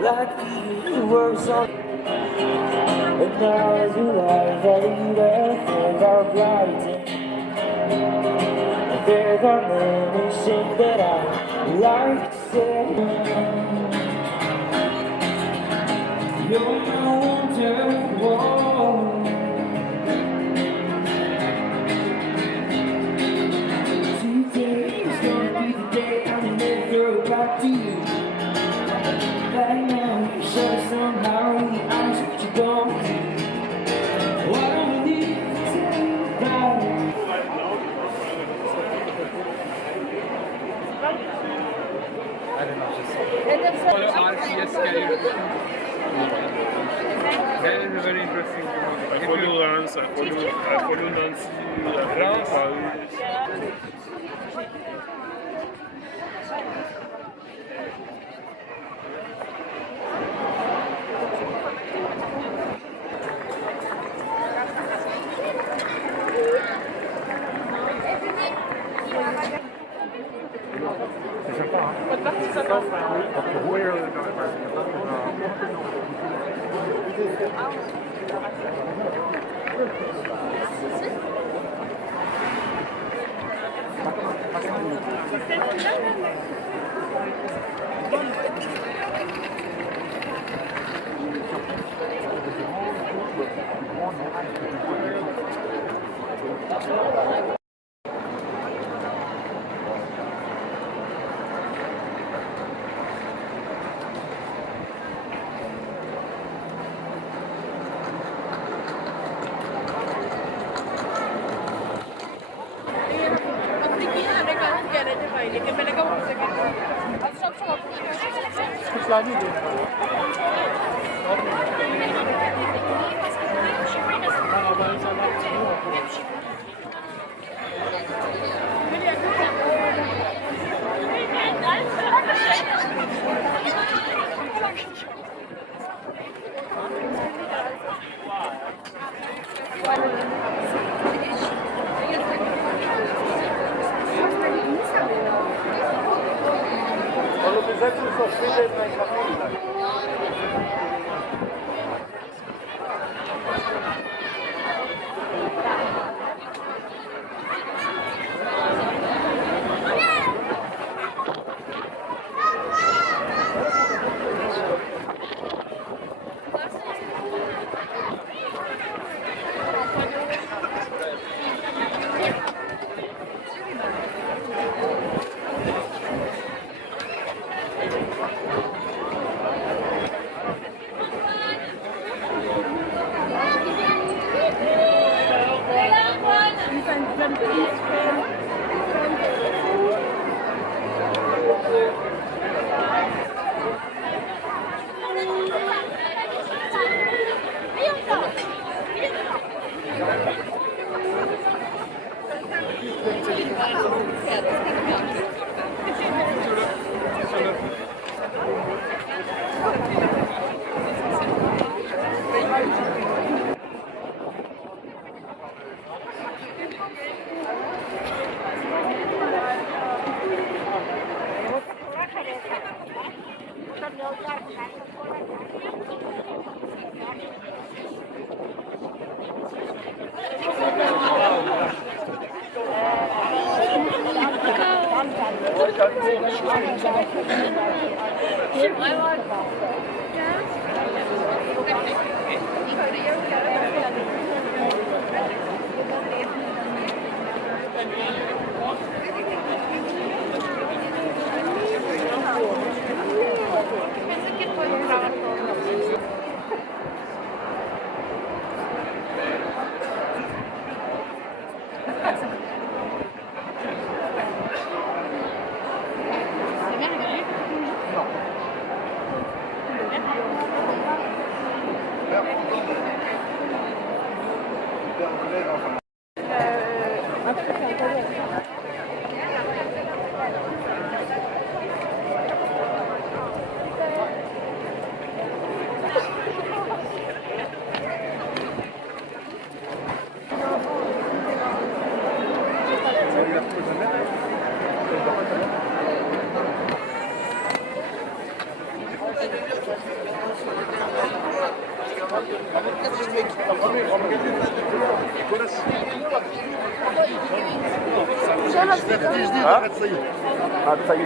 Like the words on and now you are later for our blighting. There are many things that I like to say. You're my wonderwall. Today's gonna be the day I'm never back to you. Right now, you show somehow in the eyes what you don't do. Why don't we leave to tell you about it? RCS carrier. That is a very interesting. I follow Lance, I follow Nancy, I follow Paris.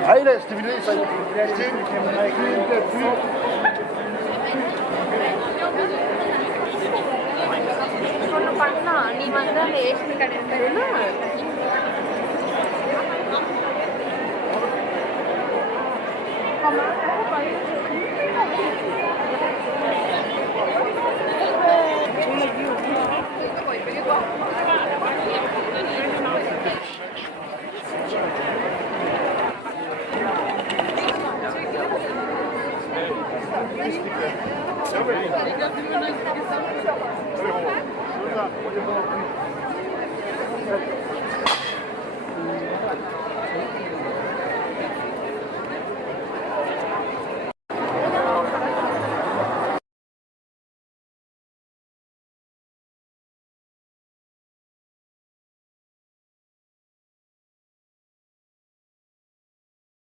Hayır, Steve'leri sayın. ஒண்ணு பண்ணா நீ வந்து அந்த ஏசி கடையில் Şurada.